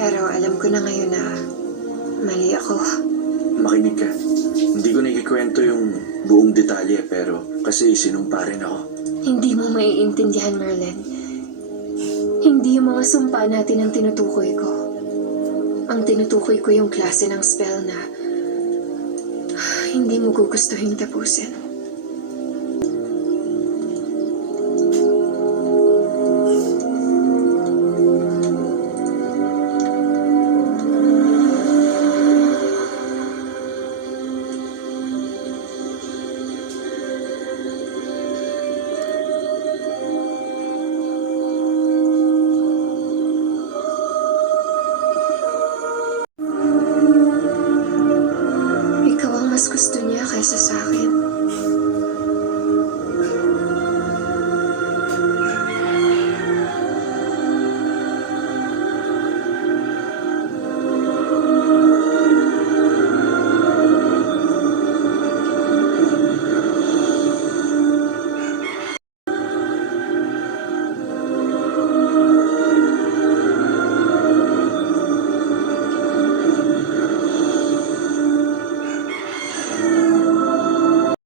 Pero alam ko na ngayon na mali ako. Makinig ka. Hindi ko nakikwento yung buong detalye pero kasi sinumpa rin ako. Hindi mo maiintindihan, Merlin. Hindi yung mga sumpa natin ang tinutukoy ko. Ang tinutukoy ko yung klase ng spell na hindi mo gugustuhin tapusin. mas gusto niya kaysa sa akin.